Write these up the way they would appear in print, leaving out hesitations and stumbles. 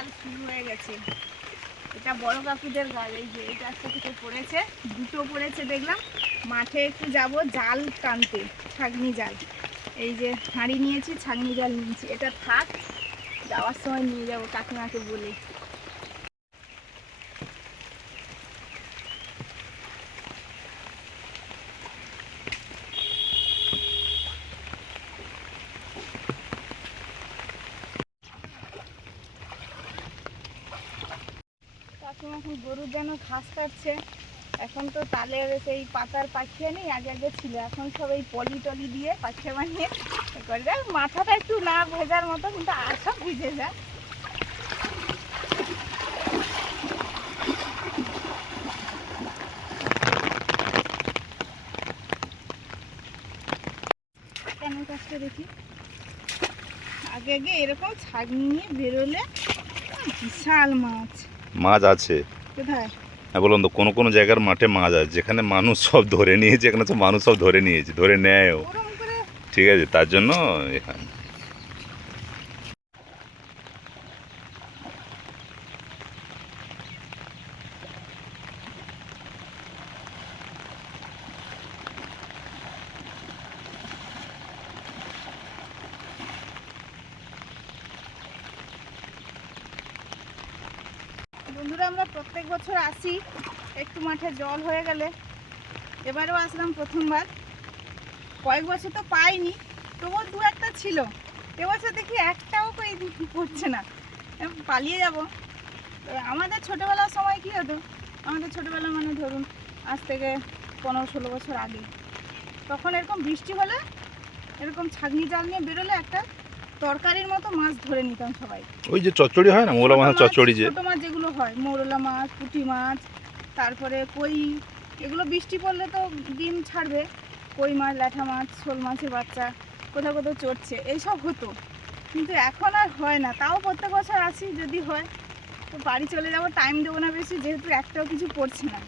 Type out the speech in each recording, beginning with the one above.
জাল শুরু হয়ে গেছে। এটা বড় কাকুদের গাছ, এই যে এটা একটা থেকে পড়েছে, দুটো পড়েছে দেখলাম। মাঠে একটু যাব জাল টানতে, ছাগনি জাল। এই যে হাঁড়ি নিয়েছি, ছাগনি জাল নিয়েছি, এটা থাক, যাওয়ার সময় নিয়ে যাব কাকিমাকে বলে। কাকিমা এখন গরুর যেন ঘাস কাটছে। এখন তো তালের সেই পাতার পাখিয়া নেই, আগে আগে ছিল, এখন সব এই পলি টলি দিয়ে পাখিয়া বানিয়ে করে দেয়। মাথাটা একটু না ভেজার মতো, কিন্তু আর সব ভিজে যায়। কেন কাজটা দেখি, আগে আগে এরকম ছাগনি নিয়ে বেরোলে বিশাল মাছ। মাছ আছে কোথায়? হ্যাঁ বলুন তো, কোনো কোনো জায়গার মাঠে মাছ আছে যেখানে মানুষ সব ধরে নিয়েছে, এখানে তো মানুষ সব ধরে নিয়েছে, ধরে নেয়ও, ওরকম করে ঠিক আছে, তার জন্য এখানে। বন্ধুরা, আমরা প্রত্যেক বছর আসি একটু মাঠে জল হয়ে গেলে। এবারেও আসলাম প্রথমবার। কয়েক বছর তো পাইনি, তবুও দু একটা ছিল। এবছর দেখি একটাও পড়ছে না, পালিয়ে যাব। আমাদের ছোটোবেলার সময় কী হতো, আমাদের ছোটোবেলা মানে ধরুন আজ থেকে 15-16 বছর আগে, তখন এরকম বৃষ্টি হলে এরকম ছাগনি জাল নিয়ে বেরোলে একটা তরকারির মতো মাছ ধরে নিতাম সবাই। ওই যে চচ্চড়ি হয় না, মৌলা মাছ চচ্চড়ি, যে ছোটো মাছ যেগুলো হয়, মৌরলা মাছ, পুঁটি মাছ, তারপরে কই, এগুলো বৃষ্টি পড়লে তো ডিম ছাড়বে। কই মাছ, ল্যাঠা মাছ, শোল মাছের বাচ্চা কোথাও কোথাও চড়ছে, এইসব হতো। কিন্তু এখন আর হয় না। তাও প্রত্যেক বছর আসি, যদি হয় তো বাড়ি চলে যাব, টাইম দেবো না বেশি, যেহেতু একটাও কিছু পড়ছে না।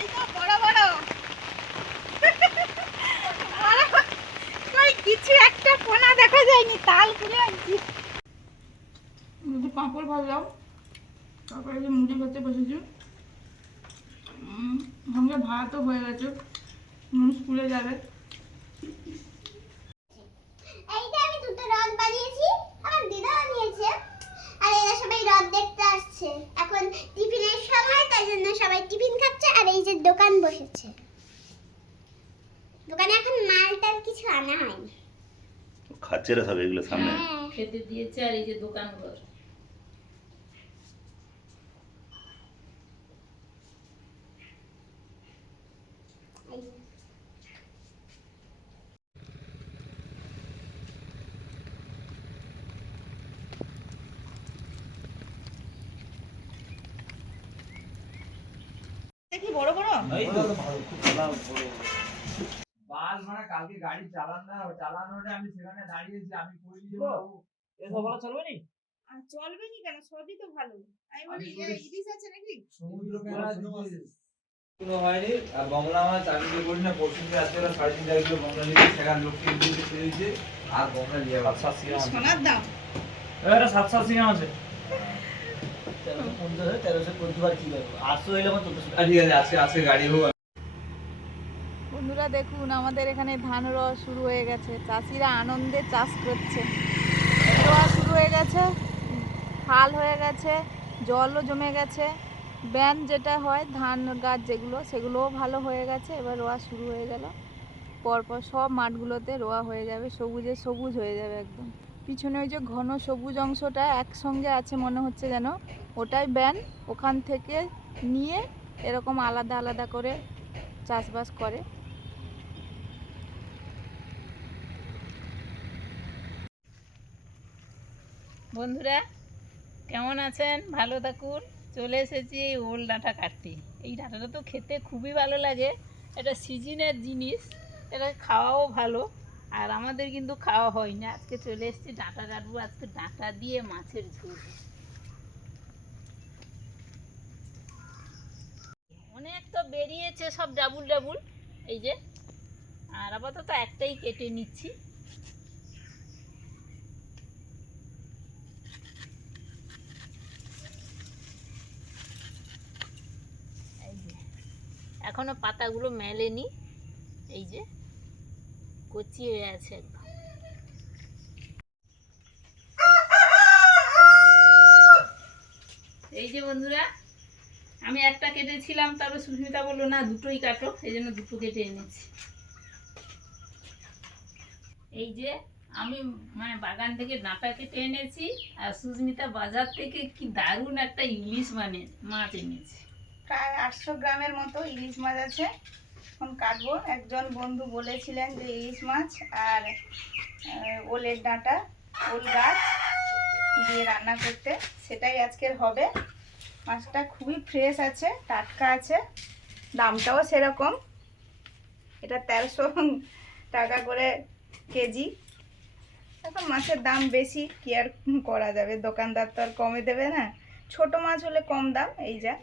এই তো বড় বড় কই কিছু একটা পোনা দেখা যায়নি, তাল খুলে আনছি। পাঁপড় ভাজলাম, তারপরে যে মুড়ি খেতে বসেছি। সঙ্গে ভাতও হয়ে গেছে, স্কুলে যাবে। এইটা আমি দুটো রথ বানিয়েছি, আমার দিদাও নিয়েছে, আর এরা সবাই রথ দেখতে আসছে। এখন টিফিনের সময়, তাই জন্য সবাই টিফিন খাচ্ছে, আর এই যে দোকান বসেছে। দোকানে এখন মালটার কিছু আনা হয়নি। খাচ্ছে রে সব এগুলো সামনে। হ্যাঁ, খেতে দিয়েছে, আর এই যে দোকানঘর। এই যে। দেখি বড় বড় বাল মানে কালকে গাড়ি চালানোটা আমি সেখানে দাঁড়িয়েছি, আমি কই দিব এসব বলা চলবে নি? আর চলবে কি কেন, সবই তো ভালো। আমি আমি বলি বলি- ইলিশ আছে নাকি? সমুদ্র কেনা কোনো হয়নি। আর বংলা মাছ আমি যে বলি না, পরশু রাত্রে 3.5 কিলো বংলা নিয়েছি, সেখানে লোককে দিয়ে ফেলেছে। আর বংলা নিয়ে 7 সিং আছে, সোনার দাম। এটা 7 সিং আছে। ঠিক আছে, আজকে গাড়ি হোক। বন্ধুরা দেখুন, আমাদের এখানে ধান রোয়া শুরু হয়ে গেছে। চাষিরা আনন্দে চাষ করছে। রোয়া শুরু হয়ে গেছে, হাল হয়ে গেছে, জলও জমে গেছে। ব্যান যেটা হয়, ধান গাছ যেগুলো, সেগুলোও ভালো হয়ে গেছে। এবার রোয়া শুরু হয়ে গেল, পরপর সব মাঠগুলোতে রোয়া হয়ে যাবে, সবুজে সবুজ হয়ে যাবে একদম। পিছনে ওই যে ঘন সবুজ অংশটা একসঙ্গে আছে মনে হচ্ছে যেন, ওটাই ব্যান। ওখান থেকে নিয়ে এরকম আলাদা আলাদা করে চাষবাস করে। বন্ধুরা কেমন আছেন? ভালো থাকুন। চলে এসেছি এই ওল ডাঁটা কাটতে। এই ডাঁটাটা তো খেতে খুবই ভালো লাগে, এটা সিজনের জিনিস, এটা খাওয়াও ভালো। আর আমাদের কিন্তু খাওয়া হয় না। আজকে চলে এসেছি ডাঁটা কাটবো, আজকে ডাঁটা দিয়ে মাছের ঝোল। অনেক তো বেরিয়েছে সব ডাবুল ডাবুল, এই যে। আর আপাতত একটাই কেটে নিচ্ছি। এই যে এখনো পাতাগুলো মেলেনি, এই যে কচি হয়ে আছে একদম। এই যে বন্ধুরা, আমি একটা কেটেছিলাম, তারপর সুস্মিতা বললো না দুটোই কাটো, এই জন্য দুটো কেটে এনেছি। এই যে আমি মানে বাগান থেকে ডাঁটা কেটে এনেছি, আর সুস্মিতা বাজার থেকে কি দারুণ একটা ইলিশ মানে মাছ এনেছে। প্রায় 800 গ্রামের মতো ইলিশ মাছ আছে, এখন কাটবো। একজন বন্ধু বলেছিলেন যে ইলিশ মাছ আর ওলের ডাঁটা, ওল গাছ দিয়ে রান্না করতে, সেটাই আজকের হবে। মাছটা খুবই ফ্রেশ আছে, টাটকা আছে, দামটাও সেরকম। এটা 1300 টাকা করে কেজি। এখন মাছের দাম বেশি, কি আর করা যাবে, দোকানদার তো আর কমে দেবে না। ছোট মাছ হলে কম দাম, এই যা।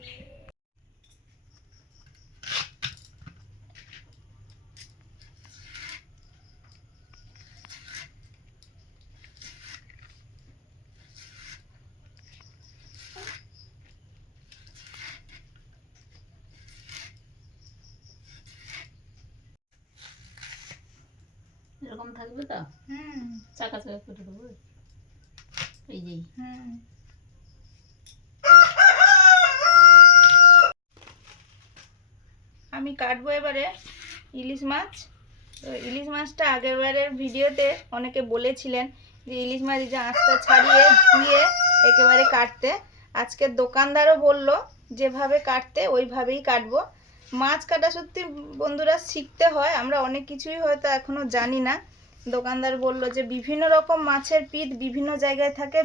এরকম থাকবে তো, চাকা চাকা করে দেবো, এই যে। আমি কাটবো এবারে ইলিশ মাছ। তো ইলিশ মাছটা আগের বারের ভিডিওতে অনেকে বলেছিলেন যে ইলিশ মাছ যে আঁশটা ছাড়িয়ে ধুয়ে একেবারে কাটতে। আজকের দোকানদারও বলল যেভাবে কাটতে ওইভাবেই কাটবো। মাছ কাটা সত্যি বন্ধুরা শিখতে হয়, আমরা অনেক কিছুই হয়তো এখনও জানি না। দোকানদার বলল যে বিভিন্ন রকম মাছের পিঠ বিভিন্ন জায়গায় থাকে,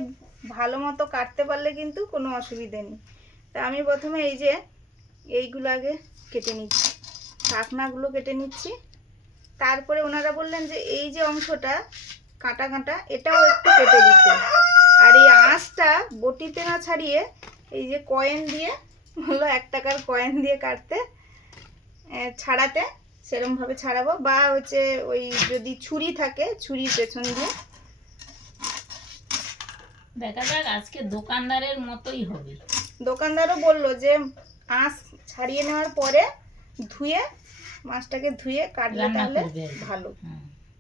ভালো মতো কাটতে পারলে কিন্তু কোনো অসুবিধে নেই। তা আমি প্রথমে এই যে এইগুলো আগে কেটে নিচ্ছি, ঢাকনাগুলো কেটে নিচ্ছি। তারপরে ওনারা বললেন যে এই যে অংশটা কাঁটা কাঁটা, এটাও একটু কেটে দিতে। আর এই আঁশটা বটিতে না ছাড়িয়ে এই যে কয়েন দিয়ে, হলো 1 টাকার কয়েন দিয়ে কাটতে, ছাড়াতে সেরমভাবে ছাড়াবো। বা হচ্ছে ওই যদি ছুরি থাকে, ছুরির পেছন দিয়ে। দেখা যাক, আজকে দোকানদারের মতোই হবে। দোকানদারও বলল যে আঁশ ছাড়িয়ে নেওয়ার পরে ধুয়ে, মাছটাকে ধুয়ে কাটলে তাহলে ভালো।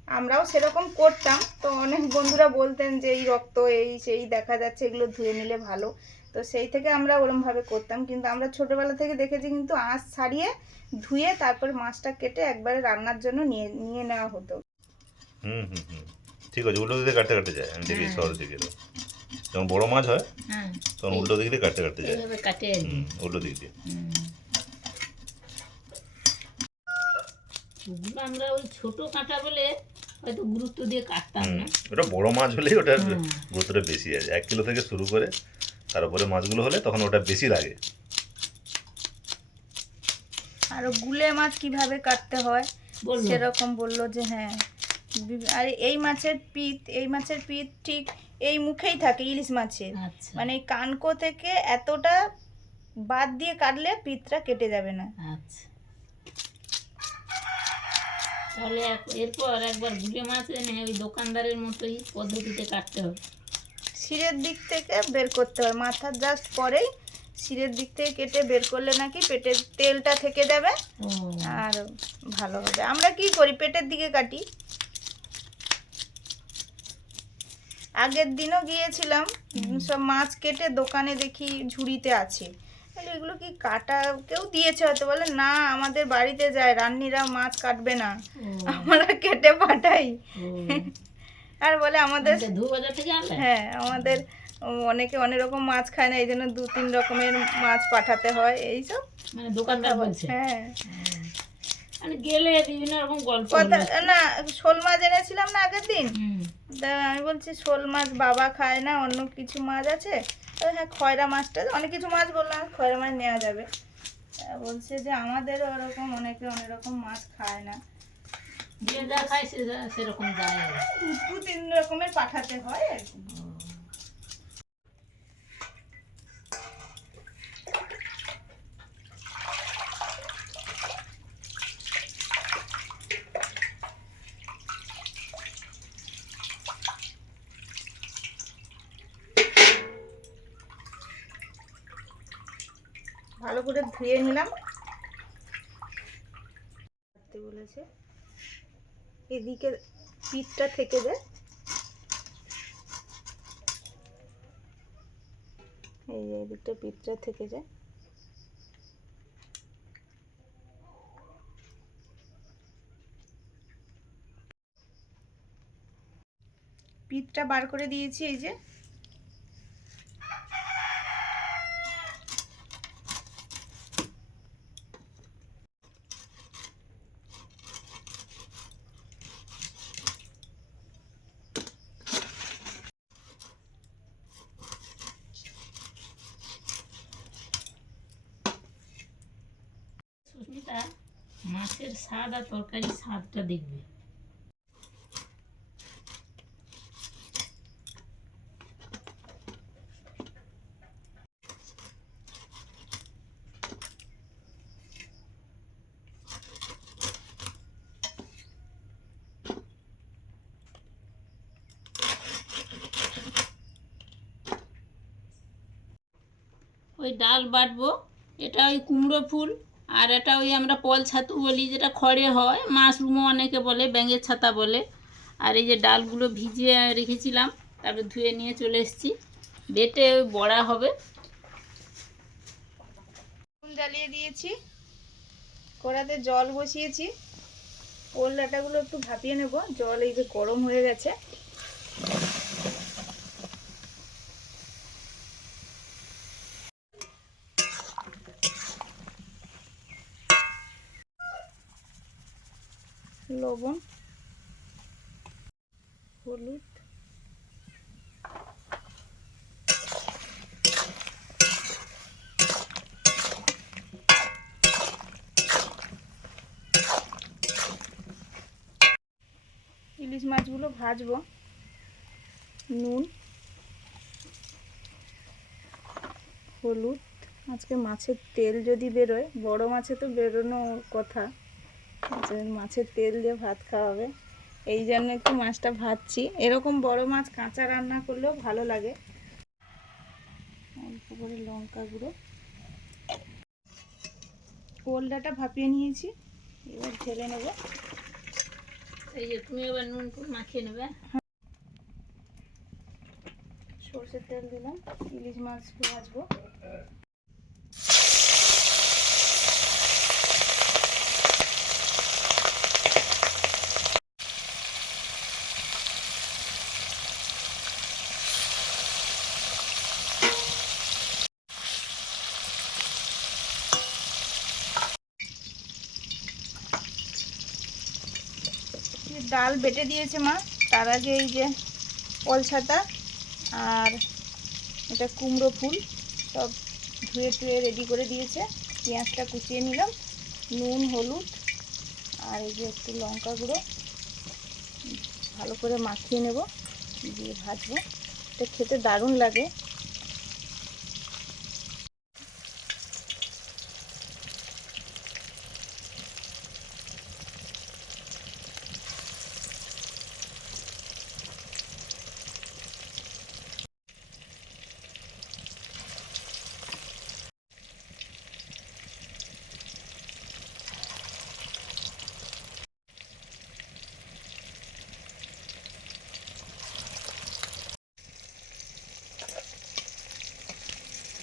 আমরাও সেরকম করতাম, তো অনেক বন্ধুরা বলতেন যে এই রক্ত এই সেই দেখা যাচ্ছে, এগুলো ধুয়ে নিলে ভালো। তো সেই থেকে আমরা ওরমভাবে করতাম, কিন্তু আমরা ছোটোবেলা থেকে দেখেছি কিন্তু আঁশ ছাড়িয়ে ধুয়ে তারপর মাছটা কেটে একবারে রান্নার জন্য নিয়ে নেওয়া হতো। ঠিক আছে, উল্টো দিকে কাটতে কাটতে যায়, আমি দেখি শহরের দিকে যখন বড় মাছ হয় তখন উল্টো দিক দিয়ে কাটতে কাটতে যায়, উল্টো দিক দিয়ে। আমরা ওই ছোট কাঁটা বলে হয়তো গুরুত্ব দিয়ে কাটতাম না। ওটা বড় মাছ হলেই ওটার গুরুত্বটা বেশি আছে। 1 কিলো থেকে শুরু করে তারপরে মাছগুলো হলে তখন ওটা বেশি লাগে। আর গুলে মাছ কিভাবে কাটতে হয় সেরকম বললো যে হ্যাঁ। আর এই মাছের পিঠ ঠিক এই মুখেই থাকে ইলিশ মাছের, মানে এই কানকো থেকে এতটা বাদ দিয়ে কাটলে পিঠটা কেটে যাবে না। আচ্ছা, তাহলে এরপর একবার গুলে মাছ এনে ওই দোকানদারের মতোই পদ্ধতিতে কাটতে হবে। শিরের দিক থেকে বের করতে হবে, মাথার জাস্ট পরেই শিরের দিক থেকে কেটে বের করলে নাকি পেটের তেলটা থেকে যাবে আর ভালো হবে। আমরা কি করি, পেটের দিকে কাটি। আগের দিনও গিয়েছিলাম, সব মাছ কেটে দোকানে দেখি ঝুড়িতে আছে। এগুলো কি কাটা কেউ দিয়েছে হয়তো, বলে না আমাদের বাড়িতে যায় রান্নিরা মাছ কাটবে না, আমরা কেটে পাঠাই। আর বলে আমাদের হ্যাঁ, আমাদের অনেকে অনেক রকম মাছ খায় না, এই জন্য 2-3 রকমের মাছ পাঠাতে হয়, এইসব মানে দোকানদার বলছে। হ্যাঁ, মানে গেলে বিভিন্ন রকম গল্প। না শোল মাছ এনেছিলাম না আগের দিন, আমি বলছি শোল মাছ বাবা খায় না, অন্য কিছু মাছ আছে। হ্যাঁ, খয়রা মাছটা, অনেক কিছু মাছ বললাম খয়রা মাছ নেওয়া যাবে। বলছে যে আমাদের ওরকম অনেকে অনেক রকম মাছ খায় না। যে যা খায় সেরকম যায় আর কি। দু তিন রকমের পাঠাতে হয় আর কি। ভালো করে ধুয়ে নিলাম। বলেছে এদিকে পিঠটা থেকে যায়, এই যে এদিকটা পিঠটা থেকে যায়। পিঠটা বার করে দিয়েছি, এই যে সুস্মিতা মাছের স্বাদ আর তরকারির স্বাদটা দেখবে। ওই ডাল বাটবো, এটা ওই কুমড়ো ফুল, আর এটা ওই আমরা পল ছাতু বলি, যেটা খড়ে হয়, মাশরুমও অনেকে বলে, ব্যাঙের ছাতা বলে। আর এই যে ডালগুলো ভিজিয়ে রেখেছিলাম, তারপরে ধুয়ে নিয়ে চলে এসেছি, বেটে ওই বড়া হবে। জ্বালিয়ে দিয়েছি, কড়াতে জল বসিয়েছি, ওল ডাঁটাগুলো একটু ভাপিয়ে নেব। জল এই যে গরম হয়ে গেছে, লবণ, হলুদ, ইলিশ মাছগুলো ভাজবো, নুন, হলুদ। আজকে মাছের তেল যদি বেরোয়, বড় মাছে তো বেরোনোর কথা, মাছের তেল দিয়ে ভাত খাওয়া হবে, এই জন্য একটু মাছটা ভাজছি। এরকম বড় মাছ কাঁচা রান্না করলেও ভালো লাগে। অল্প করে লঙ্কা গুঁড়ো, ওলডাটা ভাপিয়ে নিয়েছি, এবার ঢেলে নেব। এই যে তুমি এবার নুন টুন মাখিয়ে নেবে। সর্ষের তেল দিলাম, ইলিশ মাছ ভাজবো। ডাল বেটে দিয়েছে মা, তার আগে এই যে কল ছাতা আর এটা কুমড়ো ফুল সব ধুয়ে টুয়ে রেডি করে দিয়েছে। পেঁয়াজটা কুচিয়ে নিলাম, নুন, হলুদ আর এই যে একটু লঙ্কা গুঁড়ো ভালো করে মাখিয়ে নেব, দিয়ে ভাজবো। এটা খেতে দারুণ লাগে।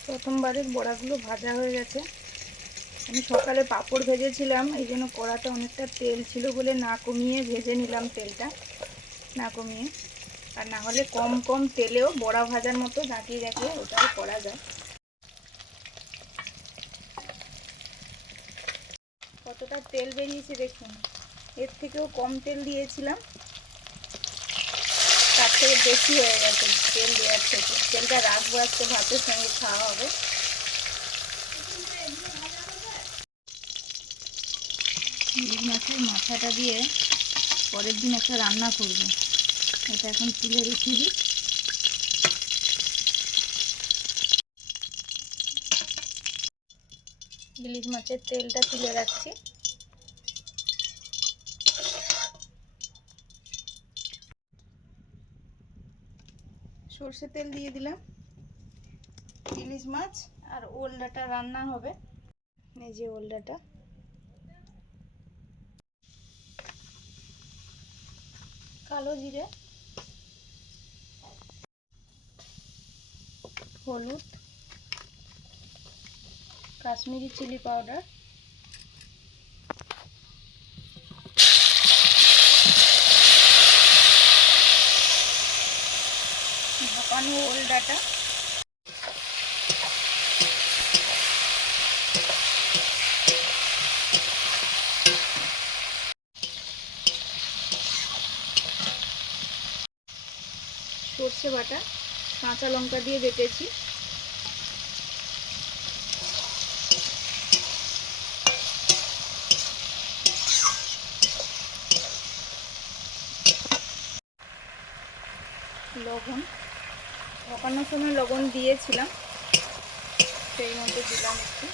প্রথমবারের বড়াগুলো ভাজা হয়ে গেছে। আমি সকালে পাঁপড় ভেজেছিলাম, এই জন্য কড়াতে অনেকটা তেল ছিল বলে না কমিয়ে ভেজে নিলাম, তেলটা না কমিয়ে। আর না হলে কম কম তেলেও বড়া ভাজার মতো ঝাঁকিয়ে ঝাঁকিয়ে ওটাও করা যায়। কতটা তেল বেরিয়েছে দেখুন, এর থেকেও কম তেল দিয়েছিলাম, তার থেকে বেশি হয়ে গেছে তেল দেওয়ার থেকে। তেলটা রাখবো, আজকে ভাতের সঙ্গে খাওয়া হবে। ইলিশ মাছের মাথাটা দিয়ে পরের দিন একটা রান্না করব। এটা এখন তুলে রেখে দিই। ইলিশ মাছের তেলটা তুলে রাখছি। সর্ষে তেল দিয়ে দিলাম। ইলিশ মাছ আর ওলডাটা রান্না হবে। এই যে ওলডাটা, কালো জিরে, হলুদ, কাশ্মীরি চিলি পাউডার, ভাপানো ওলডাটা, সর্ষে বাটা, কাঁচা লঙ্কা দিয়ে বেটেছি, লবণ, ভাপানোর সময় লবণ দিয়েছিলাম, সেই মতো দিলাম একটু।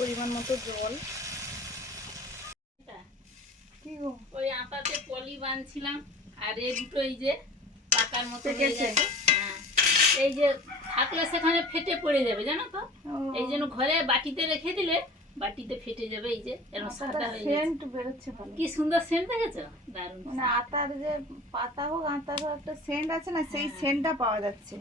পরিমাণ মতো জল। কি গো? ওই আটাতে পলি বাঁধছিলাম, আর এই দুটো এই যে পাকার মতো হয়ে পেকেছে? গেছে। হ্যাঁ, এই যে থাকলে সেখানে ফেটে পড়ে যাবে, জানো তো। এই জন্য ঘরে বাটিতে রেখে দিলে বাটিতে ফেটে যাবে। এই যে এরকম সাদা হয়ে গেছে। সেন্ট বেরোচ্ছে ভালো। কি সুন্দর সেন্ট দেখেছো? দারুণ। মানে আটার যে পাতা হোক, আটার হোক, একটা সেন্ট আছে না, সেই হ্যাঁ। সেন্টটা পাওয়া যাচ্ছে।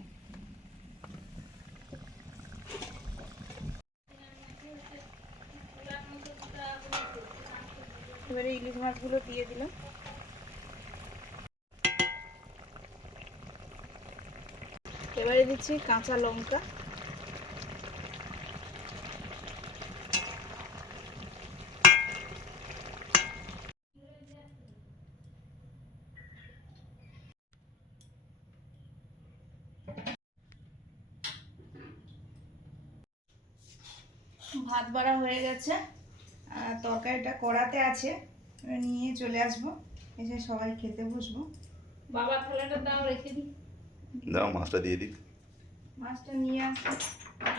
এবারে ইলিশ মাছগুলো দিয়ে দিলাম। এবারে দিচ্ছি কাঁচা লঙ্কা, ভাত বাড়া হয়ে গেছে, আর তরকারিটা কড়াতে আছে। এবার নিয়ে চলে আসবো, এসে সবাই খেতে বসবো। বাবা থালাটা দাও, রেখে দিই। দাও মাছটা দিয়ে দিই। মাছটা নিয়ে আসবো।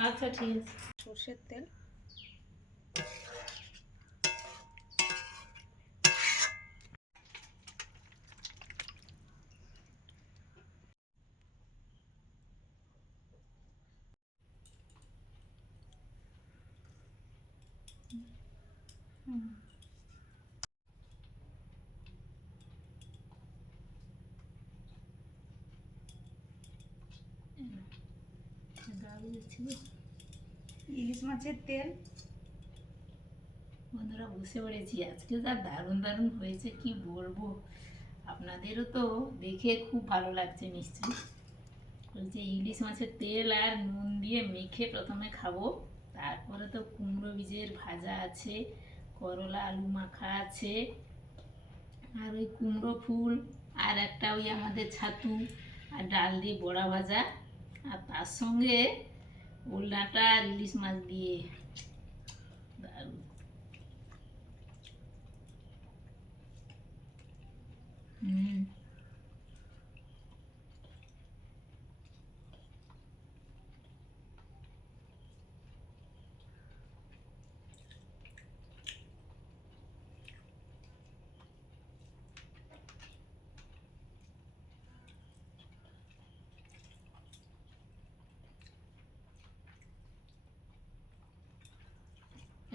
আচ্ছা, ঠিক আছে। সর্ষের তেল, ইলিশ মাছের তেল। বন্ধুরা, বসে পড়েছি। আজকে যা দারুণ দারুণ হয়েছে কি বলবো। আপনাদেরও তো দেখে খুব ভালো লাগছে নিশ্চয়ই। বলছে ইলিশ মাছের তেল আর নুন দিয়ে মেখে প্রথমে খাবো, তারপরে তো কুমড়ো বীজের ভাজা আছে, করলা আলু মাখা আছে, আর ওই কুমড়ো ফুল, আর একটা ওই আমাদের ছাতু, আর ডাল দিয়ে বড়া ভাজা, আর তার সঙ্গে ওল ডাঁটা আর ইলিশ মাছ দিয়ে। দারুণ। হুম।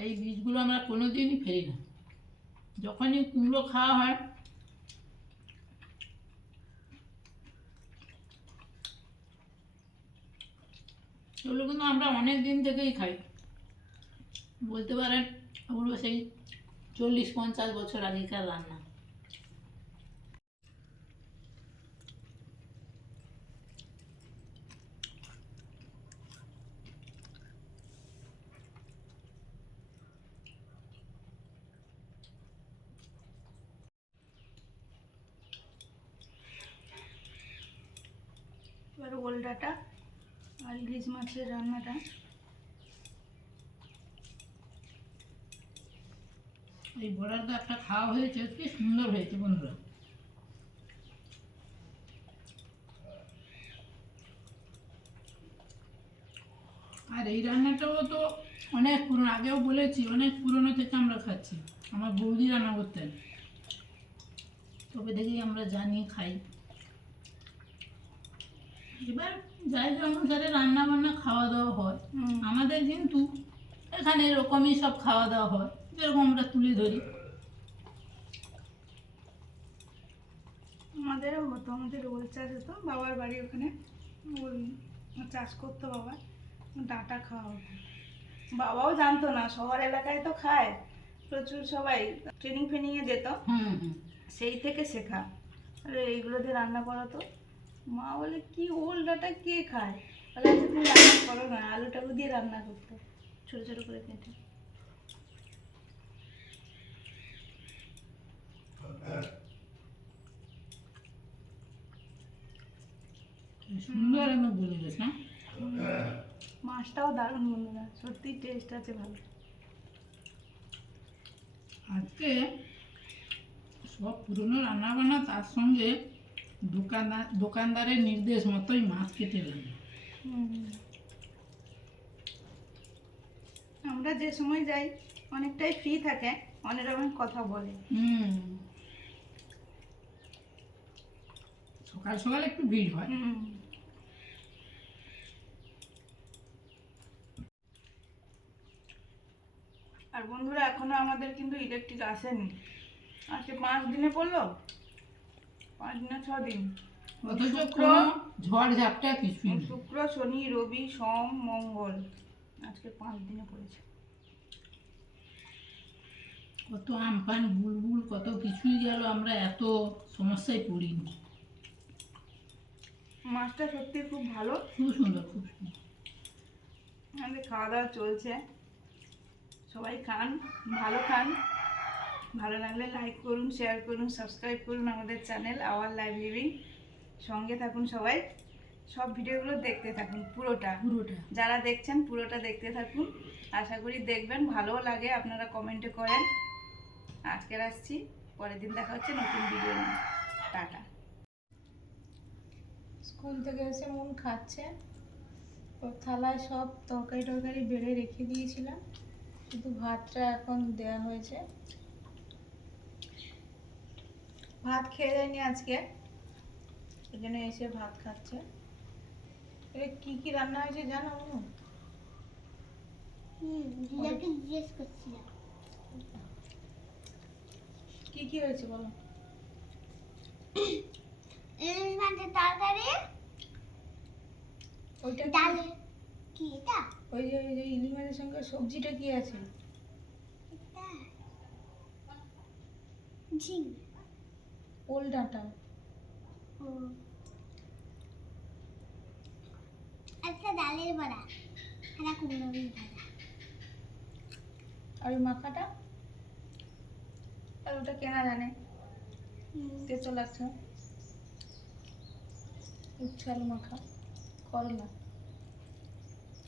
এই বীজগুলো আমরা কোনোদিনই ফেলি না। যখনই কুমড়ো খাওয়া হয়, এগুলো কিন্তু আমরা অনেক দিন থেকেই খাই। বলতে পারেন ওগুলো সেই 40-50 বছর আগেকার রান্না। ওল ডাঁটা আর ইলিশ মাছের রান্নাটা। এই বড়াটা একটা খাওয়া হয়েছে, কি সুন্দর হয়েছে বন্ধুরা। আর এই রান্নাটাও তো অনেক পুরনো, আগেও বলেছি অনেক পুরনো থেকে আমরা খাচ্ছি। আমার বৌদি রান্না করতেন, তবে দেখি আমরা জানি খাই। এবার জায়গা অনুসারে রান্না বান্না খাওয়া দাওয়া হয়। আমাদের কিন্তু এখানে এরকমই সব খাওয়া দাওয়া হয়, যেরকম আমরা তুলে ধরি। আমাদেরও হতো, আমাদের ওল চাষ হতো, বাবার বাড়ি ওখানে ওল চাষ করতো বাবা, ডাঁটা খাওয়া হতো। বাবাও জানতো না, শহর এলাকায় তো খায় প্রচুর, সবাই ট্রেনিং ফেনিংয়ে যেত, সেই থেকে শেখা। আর এইগুলো দিয়ে রান্না করা তো, মা বলে কি ওল ডাঁটা কে খায়, বলে আচ্ছা তুমি রান্না করো না, আলু টালু দিয়ে রান্না করতো ছোটো ছোটো করে কেটে। সুন্দর আমি বলে গেছ না। মাছটাও দারুণ বন্ধুরা, সত্যি টেস্ট আছে ভালো। আজকে সব পুরনো রান্না বান্না, তার সঙ্গে দোকানদারের নির্দেশ মতোই মাছ কেটে রান্না। আমরা যে সময় যাই অনেকটাই ফ্রি থাকে, অনেক রকম কথা বলে। সকাল সকাল একটু ভিড় হয়। আর বন্ধুরা এখনো আমাদের কিন্তু ইলেকট্রিক আসেনি, আজকে 5 দিনে পড়লো, 5 না 6 দিন। অথচ কোনো ঝড় ঝাপটা কিছুই নেই। শুক্র, শনি, রবি, সোম, মঙ্গল, আজকে 5 দিনে পড়েছে। কত আমফান বুলবুল কত কিছুই গেল, আমরা এত সমস্যায় পড়িনি। মাছটা সত্যি খুব ভালো, খুব সুন্দর, খুব সুন্দর। আমাদের খাওয়া দাওয়া চলছে, সবাই খান, ভালো খান। ভালো লাগলে লাইক করুন, শেয়ার করুন, সাবস্ক্রাইব করুন আমাদের চ্যানেল আওয়ার লাইভ লিভিং। সঙ্গে থাকুন সবাই, সব ভিডিওগুলো দেখতে থাকুন পুরোটা। যারা দেখছেন পুরোটা দেখতে থাকুন, আশা করি দেখবেন, ভালোও লাগে, আপনারা কমেন্টে করেন। আজকে আসছি, পরের দিন দেখা হচ্ছে নতুন ভিডিও নিয়ে। টাটা। স্কুল থেকে এসে মন খাচ্ছে, তো থালায় সব তরকারি বেড়ে রেখে দিয়েছিলাম, শুধু ভাতটা এখন দেয়া হয়েছে। ভাত খেয়ে যায়নি আজকে, এই জন্য এসে ভাত খাচ্ছে। এটা কি কি রান্না হয়েছে জানো? দিদাকে জিজ্ঞেস করছিলাম কি কি হয়েছে বলো। ইলিশ মাছের তরকারি, ওইটা ডাল, কি এটা? ওই যে ইলিশ মাছের সঙ্গে সবজিটা কি আছে? এটা ঝিং, ওল ডাঁটা। ও একটা ডালের বড়া, একটা কুমড়ো ভাজা। আর ওই মাখাটা, আর ওটা কেনা জানে, তেতো লাগছে। উচ্ছে আলু মাখা, করলা।